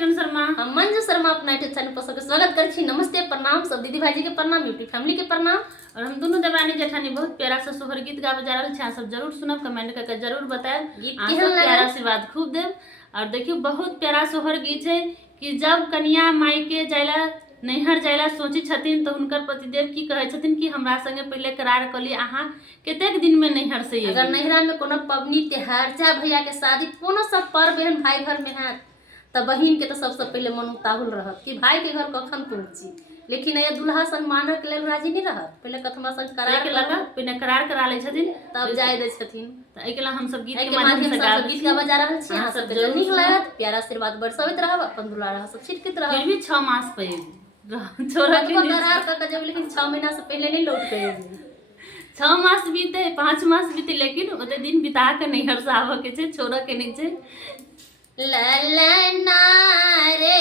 किरण शर्मा। हम मंजू शर्मा अपना YouTube channel पर सबके स्वागत कर छी। नमस्ते, प्रणाम सब दीदी भाई जी के प्रणाम, यूट्यूब फैमिली के प्रणाम। और हम दोनों देवरानी जेठानी बहुत प्यारा सा सोहर गीत गावे जा रहल छी। सब जरूर सुनब, कमेंट करके जरूर बताएब, गीत सब केहन प्यारा लागल? आशीर्वाद खूब देव। और देखियो बहुत प्यारा सोहर गीत है कि जब कन्या माई के जायला नैहर जायला सोची छथिन तो उनकर पतिदेव की कहे छथिन कि हमरा संगे पहले करार कली, अहाँ कतेक दिन में नैहर से अगर नैहरा में कोनो पबनी त्योहार चाहे भैया के शादी कोनो सब पर्व बहन भाई घर में है तब बहिन के तो सबसे पहले मन उताहुल रहत कि भाई के घर कखन पहुंची। लेकिन ये दुल्हा सन मानर के लेल राजी नहीं रहत, पहले कथमा सन करार के लगा पहले करार करा ले छथिन तब जाय दे छथिन। तो एके ला हम सब गीत के माध्यम से सब गीत गावा जा रहल छी। अहाँ सबके जरूर नीक लागत, प्यार आशीर्वाद बरसावत रहब, अपन दुलारा सब छिटकत रहब। फिर भी 6 मास पे छोरा के करार कर जब, लेकिन 6 महीना से पहले नहीं लौट पे 6 मास बीते 5 मास बीते, लेकिन ओते दिन बिता के नैहर से आवे के छे छोरा के नीचे। ललना रे